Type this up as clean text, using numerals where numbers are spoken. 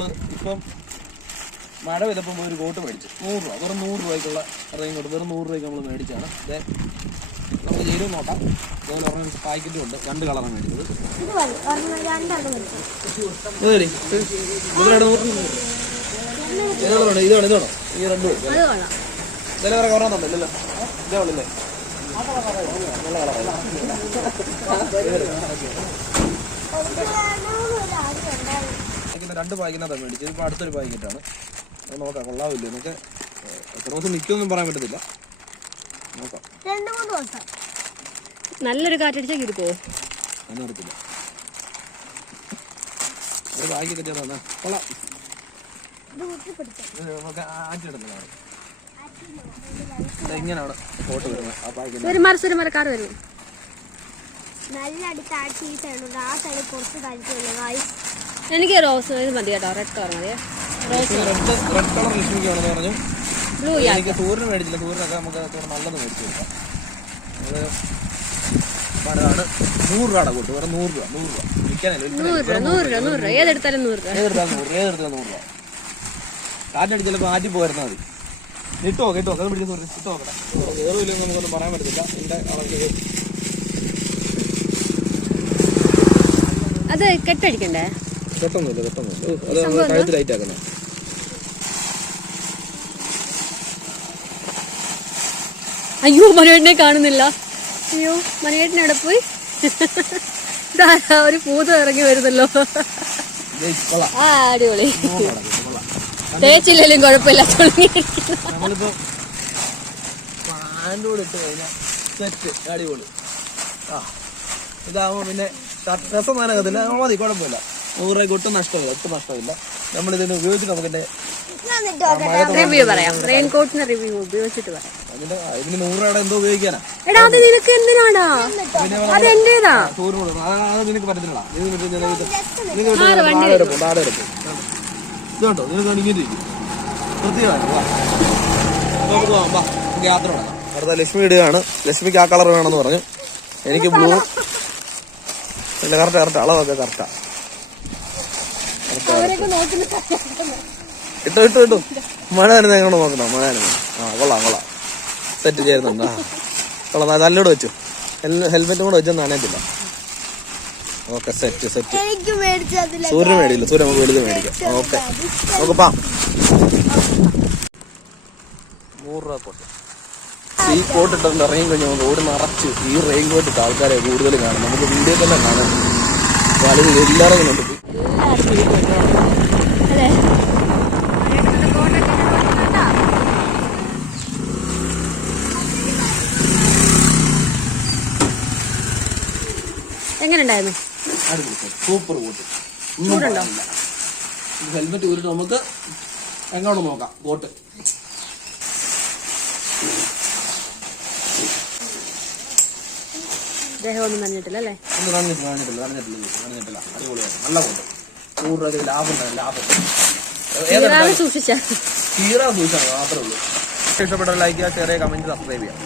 നമ്മൾ ഇപ്പം മഴ പെയ്തപ്പം ഒരു കോട്ട് മേടിച്ചു 100 രൂപ, വെറും 100 രൂപയ്ക്കുള്ള റെയിൻ കോട്ട് വെറും 100 രൂപയ്ക്ക് നമ്മൾ മേടിച്ചാണ്. ഇത് നമുക്ക് ചേരും നോക്കാം. അതുപോലെ പറഞ്ഞൊരു പാക്കറ്റും ഉണ്ട്, 2 കളറാണ് മേടിച്ചത്. ഇതാണോ ഈ 2 ഇതിൽ വേറെ കുറവുണ്ടല്ലോ? ഇതേ ഉള്ളല്ലേ? നല്ല കളറല്ല. പാക്കറ്റിന് 2 പാക്കറ്റിനകത്താണ് മേടിച്ചത്. ഇപ്പോൾ അടുത്തൊരു പാക്കറ്റാണ്. അത് നോക്കാം കൊള്ളാവില്ല. നമുക്ക് എത്ര ദിവസം നിൽക്കുമെന്നും പറയാൻ പറ്റത്തില്ല. നോക്കാം. നല്ലൊരു കാറ്റടിച്ചാൽ കിട്ടിപ്പോവോ? ഒന്നും എടുത്തില്ല. ഒരു പാക്കറ്റ് തന്നെ കൊള്ളാം. നമുക്ക് ആറ്റിടുന്നതാണ്. ഇങ്ങനെയാണ് ഫോട്ടോ വരുന്നത്. ആ പാക്കറ്റ് വരും. എനിക്ക് റോസ് മതി കേട്ടോ. റെഡ് കളർ മതി. റെഡ് കളർ ലക്ഷ്മിക്കാണെന്ന് പറഞ്ഞു. എനിക്ക് സൂര്യന് മേടിച്ചില്ല. സൂര്യനൊക്കെ നമുക്ക് നല്ലത് മേടിച്ചു കൊടുക്കാം. അത് ആണ് 100 രൂപയുടെ കൂട്ട്. വേറെ 100 രൂപ ഏതെടുത്താലും 100 രൂപ. കാറ്റടി ചിലപ്പോൾ ആറ്റി പോയിരുന്നാൽ മതി. ഇട്ടോ അത് പിടിക്കുന്ന ഇട്ട് നോക്കട്ടെ. കയറില്ലെന്ന് നമുക്കൊന്നും പറയാൻ പറ്റത്തില്ല. ഇതിന്റെ അളവിൽ അത് കെട്ടടിക്കണ്ടേ? കെട്ടൊന്നുമില്ല. അത് നമ്മൾ കഴുത്ത് ലൈറ്റ് ആക്കുന്നത്. അയ്യോ, മനുവേട്ടനെ കാണുന്നില്ല. അയ്യോ, മനുവേട്ടനെ എവിടെ പോയി? ഒരു പൂതം ഇറങ്ങി വരുന്നല്ലോ. ആ, അടിപൊളി. തേച്ചില്ലേലും കുഴപ്പമില്ല. നമ്മളിപ്പോ പാൻറ്റോട് ഇട്ട് കഴിഞ്ഞാൽ സെറ്റ് അടിപൊളി. ഇതാകുമ്പോ പിന്നെ രസം നനകത്തില്ല. മതി, കുഴപ്പമില്ല. 100 രൂപയ്ക്ക് ഒട്ടും നഷ്ടമില്ല. നമ്മളിതിന് ഉപയോഗിച്ചിട്ട് നമുക്കിന്റെ റിവ്യൂ പറയാം. റെയിൻകോട്ടിന്റെ റിവ്യൂ ഉപയോഗിച്ചിട്ട് പറയാം. ഇതിന് 100 രൂപയുടെ എന്തോ ഉപയോഗിക്കാനാ? എടാ, അത് നിനക്ക് എന്തിനാടാ? അത് എന്റേതാ. അത് നിനക്ക് പറ്റത്തില്ല. ഇതുണ്ടോ നിനക്ക് ഇങ്ങനെ വൃത്തിയാണ്. നമുക്ക് പോകാം. നമുക്ക് യാത്ര തുടങ്ങാം. അടുത്ത ലക്ഷ്മി ഇടുകയാണ്. ലക്ഷ്മിക്ക് ആ കളർ വേണമെന്ന് പറഞ്ഞു. എനിക്ക് ബ്ലൂ. ഇല്ല, കറക്റ്റ് അളവൊക്കെ കറക്റ്റാ. ഇട്ടു മഴ തന്നെ എങ്ങനെ നോക്കണം? മഴ കൊള്ളാം. സെറ്റ് ചെയ്യുന്നുണ്ട്. കൊള്ളാം. നല്ലോട് വെച്ചു. ഹെൽമെറ്റും കൂടെ വെച്ചൊന്നും നനയത്തില്ല. Okay, set. സൂര്യൻ മേടിയില്ല. സൂര്യൻ നമുക്ക് വലുത് മേടിക്കാം. ഓക്കെ, നമുക്ക് പാം. 100 രൂപ കോട്ട്. ഈ കോട്ട് ഇട്ടുണ്ട് ഇറങ്ങി കഴിഞ്ഞാൽ നമുക്ക് ഓടി നിറച്ച് ഈ റെയിൻ കോട്ട് ഇട്ട് ആൾക്കാരെ കൂടുതൽ കാണും. നമുക്ക് വീഡിയോ തന്നെ കാണാം. വലുത് എല്ലാവരും ഉണ്ട്. എങ്ങനെ ഉണ്ടായിരുന്നു? Super coat. ഹെൽമെറ്റ് ഊരിട്ട് നമുക്ക് എങ്ങോട്ട് നോക്കാം. കോട്ട് ദേഹമൊന്നും നനഞ്ഞിട്ടില്ല അല്ലേ? നനഞ്ഞിട്ടില്ല. അടിപൊളിയാണ്. നല്ല കോട്ട്. 100 രൂപ ലാഭം. സൂക്ഷിച്ചാ തീരാൻ സൂക്ഷിച്ചാണ് മാത്രമേ ഉള്ളൂ. ഇഷ്ടപ്പെട്ട ലൈക്ക് ചെയ്യുക, ഷെയർ ചെയ്യുക, കമന്റ്, സബ്സ്ക്രൈബ് ചെയ്യുക.